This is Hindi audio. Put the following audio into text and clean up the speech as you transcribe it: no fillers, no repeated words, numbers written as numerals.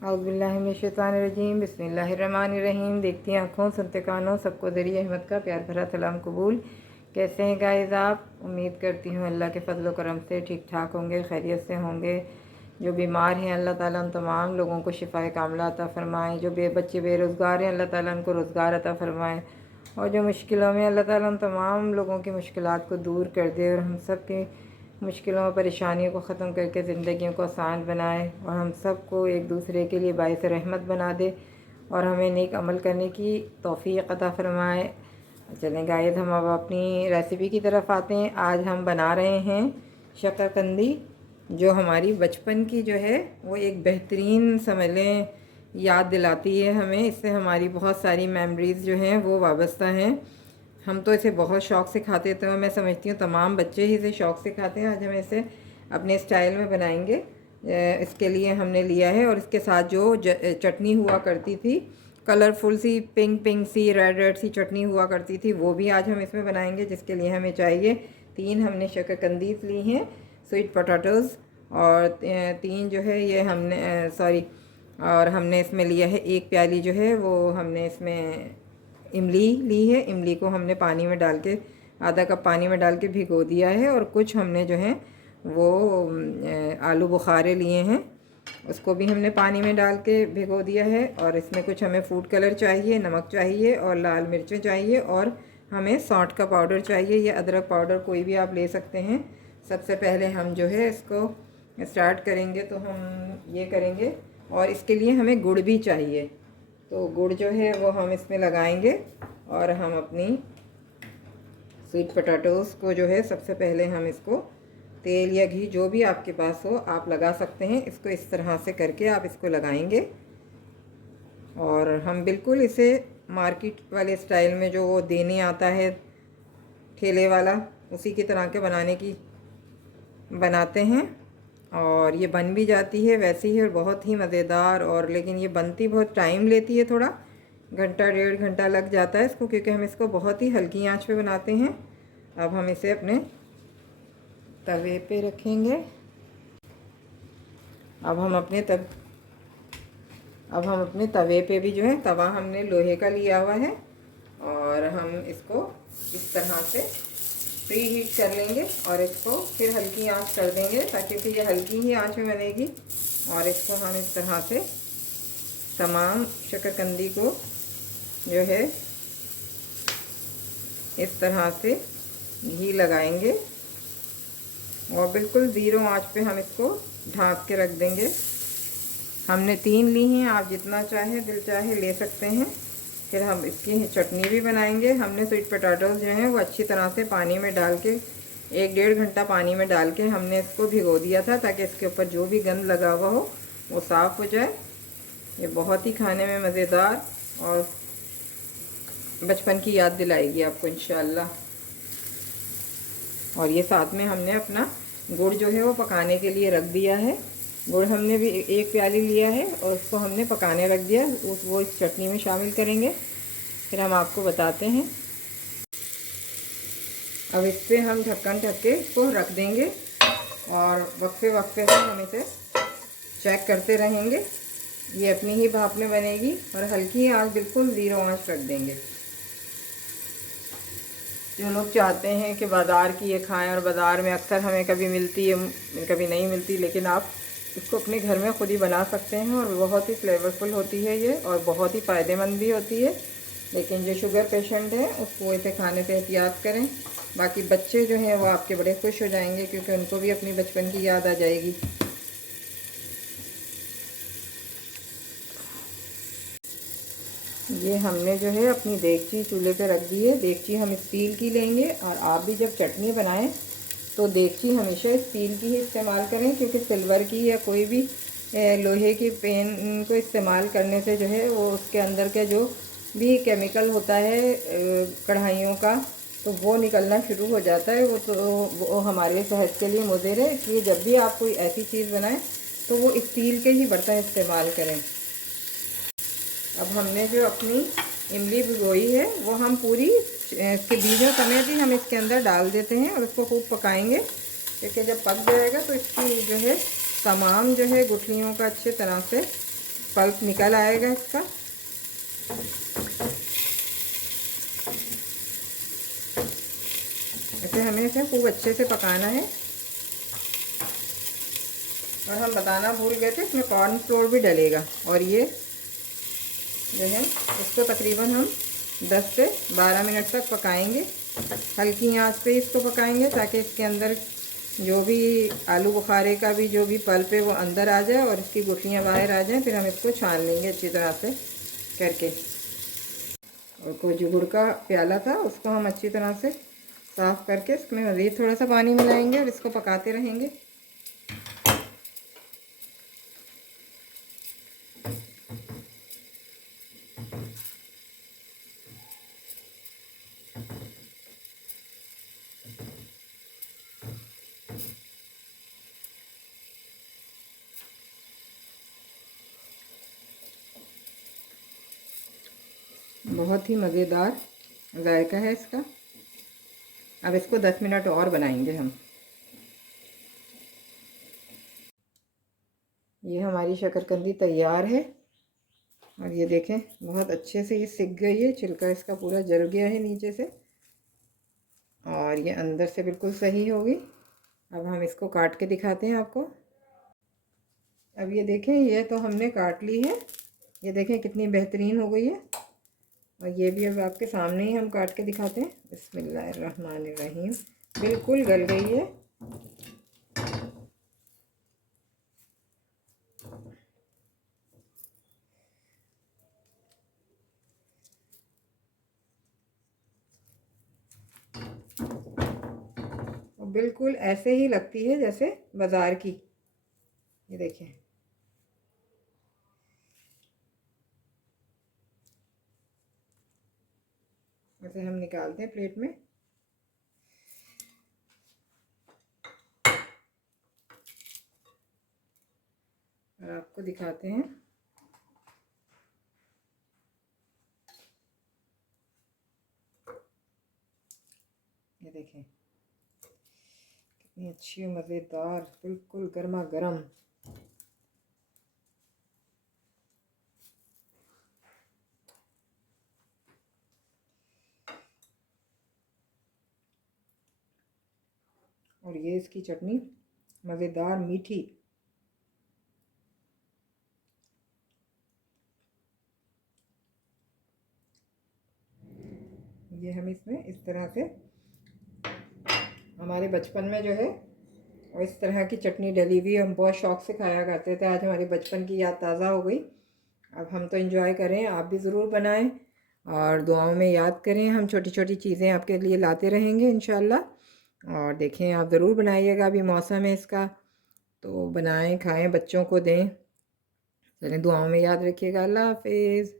औज़ुबिल्लाहिमिनश्शैतानिर्रजीम बिस्मिल्लाहिर्रहमानिर्रहीम। देखती आँखों सुनते कानों सबको दरिया अहमद का प्यार भरा सलाम कबूल। कैसे हैं गाइज़ आप? उम्मीद करती हूँ अल्लाह के फजल करम से ठीक ठाक होंगे, खैरियत से होंगे। जो बीमार हैं अल्लाह ताला उन तमाम लोगों को शिफ़ाए कामिला अता फ़रमाएँ। जो बच्चे बेरोज़गार हैं अल्लाह ताला उनको रोज़गार अता फ़रमाएँ। और जो मुश्किलों में अल्लाह ताला उन तमाम लोगों की मुश्किलात को दूर कर दे और हम सब की मुश्किलों और परेशानियों को ख़त्म करके ज़िंदगियों को आसान बनाए और हम सब को एक दूसरे के लिए बाइस रहमत बना दे और हमें नेक अमल करने की तौफ़ीक़ अता फ़रमाए। चलें गाइस, हम अब अपनी रेसिपी की तरफ आते हैं। आज हम बना रहे हैं शकरकंदी, जो हमारी बचपन की जो है वो एक बेहतरीन समझ लें याद दिलाती है हमें। इससे हमारी बहुत सारी मेमोरीज़ जो हैं वो वाबस्ता हैं। हम तो इसे बहुत शौक़ से खाते थे, मैं समझती हूँ तमाम बच्चे ही इसे शौक़ से खाते हैं। आज हम इसे अपने स्टाइल में बनाएंगे। इसके लिए हमने लिया है, और इसके साथ जो चटनी हुआ करती थी, कलरफुल सी पिंक पिंक सी रेड रेड सी चटनी हुआ करती थी, वो भी आज हम इसमें बनाएंगे। जिसके लिए हमें चाहिए 3 हमने शकरकंदीज़ ली हैं, स्वीट पोटैटोज़, और 3 जो है ये हमने और हमने इसमें लिया है 1 प्याली जो है वो हमने इसमें इमली ली है। इमली को हमने पानी में डाल के आधा कप पानी में डाल के भिगो दिया है। और कुछ हमने जो है वो आलू बुखारे लिए हैं, उसको भी हमने पानी में डाल के भिगो दिया है। और इसमें कुछ हमें फूड कलर चाहिए, नमक चाहिए और लाल मिर्चें चाहिए, और हमें सौंठ का पाउडर चाहिए या अदरक पाउडर कोई भी आप ले सकते हैं। सबसे पहले हम जो है इसको स्टार्ट करेंगे तो हम ये करेंगे, और इसके लिए हमें गुड़ भी चाहिए। तो गुड़ जो है वो हम इसमें लगाएंगे, और हम अपनी स्वीट पोटैटोज़ को जो है सबसे पहले हम इसको तेल या घी जो भी आपके पास हो आप लगा सकते हैं। इसको इस तरह से करके आप इसको लगाएंगे, और हम बिल्कुल इसे मार्केट वाले स्टाइल में जो वो देने आता है ठेले वाला, उसी की तरह के बनाते हैं। और ये बन भी जाती है वैसे ही, और बहुत ही मज़ेदार। और लेकिन ये बनती बहुत टाइम लेती है, थोड़ा घंटा 1.5 घंटा लग जाता है इसको, क्योंकि हम इसको बहुत ही हल्की आंच पे बनाते हैं। अब हम इसे अपने तवे पे रखेंगे। अब हम अपने तवे पे भी जो है, तवा हमने लोहे का लिया हुआ है, और हम इसको इस तरह से प्री हीट कर लेंगे और इसको फिर हल्की आंच कर देंगे, ताकि फिर ये हल्की ही आंच में बनेगी। और इसको हम इस तरह से तमाम शकरकंदी को जो है इस तरह से घी लगाएंगे, और बिल्कुल ज़ीरो आंच पे हम इसको ढक के रख देंगे। हमने 3 ली हैं, आप जितना चाहे दिल चाहे ले सकते हैं। फिर हम इसकी चटनी भी बनाएंगे। हमने स्वीट पोटैटोज़ जो हैं वो अच्छी तरह से पानी में डाल के 1-1.5 घंटा पानी में डाल के हमने इसको भिगो दिया था, ताकि इसके ऊपर जो भी गंद लगा हुआ हो वो साफ़ हो जाए। ये बहुत ही खाने में मज़ेदार और बचपन की याद दिलाएगी आपको इंशाअल्लाह। और ये साथ में हमने अपना गुड़ जो है वो पकाने के लिए रख दिया है। गुड़ हमने भी 1 प्याली लिया है, और उसको हमने पकाने रख दिया। वो इस चटनी में शामिल करेंगे, फिर हम आपको बताते हैं। अब इस पर हम ढक्कन ढक के इसको रख देंगे, और वक्फे वक्फे से हम इसे चेक करते रहेंगे। ये अपनी ही भाप में बनेगी, और हल्की आंच, बिल्कुल ज़ीरो आंच रख देंगे। जो लोग चाहते हैं कि बाज़ार की ये खाएं, और बाज़ार में अक्सर हमें कभी मिलती है कभी नहीं मिलती, लेकिन आप इसको अपने घर में ख़ुद ही बना सकते हैं, और बहुत ही फ्लेवरफुल होती है ये, और बहुत ही फ़ायदेमंद भी होती है। लेकिन जो शुगर पेशेंट है उसको इसे खाने से एहतियात करें। बाकी बच्चे जो हैं वो आपके बड़े खुश हो जाएंगे, क्योंकि उनको भी अपनी बचपन की याद आ जाएगी। ये हमने जो है अपनी देगची चूल्हे पे रख दी है। देगची हम स्टील की लेंगे, और आप भी जब चटनी बनाएं तो देगची हमेशा स्टील की ही इस्तेमाल करें, क्योंकि सिल्वर की या कोई भी लोहे की पैन को इस्तेमाल करने से जो है वो उसके अंदर के जो भी केमिकल होता है कढ़ाइयों का, तो वो निकलना शुरू हो जाता है। वो हमारे सेहत के लिए मुज़र है। इसलिए जब भी आप कोई ऐसी चीज़ बनाएं तो वो स्टील के ही बर्तन इस्तेमाल करें। अब हमने जो अपनी इमली भिगोई है वो हम पूरी इसके बीजों समेत ही हम इसके अंदर डाल देते हैं, और उसको खूब पकाएंगे, क्योंकि जब पक जाएगा तो इसकी जो है तमाम जो है गुठलियों का अच्छे तरह से पल्प निकल आएगा इसका। ऐसे हमें इसे खूब अच्छे से पकाना है। और हम बताना भूल गए थे, इसमें कॉर्नफ्लोर भी डलेगा। और ये जो है इसको तकरीबन हम 10 से 12 मिनट तक पकाएंगे। हल्की आंच पे इसको पकाएंगे ताकि इसके अंदर जो भी आलू बुखारे का भी जो भी पल्प है वो अंदर आ जाए और इसकी गुठलियाँ बाहर आ जाएं। फिर हम इसको छान लेंगे अच्छी तरह से करके। और कोई जो गुड़ का प्याला था उसको हम अच्छी तरह से साफ़ करके इसमें मज़ीद थोड़ा सा पानी मिलाएंगे और इसको पकाते रहेंगे। बहुत ही मज़ेदार जायका है इसका। अब इसको 10 मिनट और बनाएंगे हम। ये हमारी शकरकंदी तैयार है। और ये देखें बहुत अच्छे से ये सिक गई है, छिलका इसका पूरा जल गया है नीचे से और ये अंदर से बिल्कुल सही होगी। अब हम इसको काट के दिखाते हैं आपको। अब ये देखें, ये तो हमने काट ली है। ये देखें कितनी बेहतरीन हो गई है। और ये भी अब आपके सामने ही हम काट के दिखाते हैं। बिस्मिल्लाहिर्रहमानिर्रहीम। बिल्कुल गल गई है। और बिल्कुल ऐसे ही लगती है जैसे बाज़ार की। ये देखें, ऐसे हम निकालते हैं प्लेट में। और आपको दिखाते हैं। ये देखें कितनी अच्छी मज़ेदार, बिल्कुल गर्मा गर्म। और ये इसकी चटनी मज़ेदार मीठी। ये हम इसमें इस तरह से, हमारे बचपन में जो है और इस तरह की चटनी डली हुई हम बहुत शौक़ से खाया करते थे। आज हमारे बचपन की याद ताज़ा हो गई। अब हम तो एंजॉय करें, आप भी ज़रूर बनाएं और दुआओं में याद करें। हम छोटी छोटी चीज़ें आपके लिए लाते रहेंगे इंशाल्लाह। और देखें, आप ज़रूर बनाइएगा। अभी मौसम है इसका, तो बनाएं, खाएं, बच्चों को दें। चलें, दुआओं में याद रखिएगा। अल्लाह हाफिज़।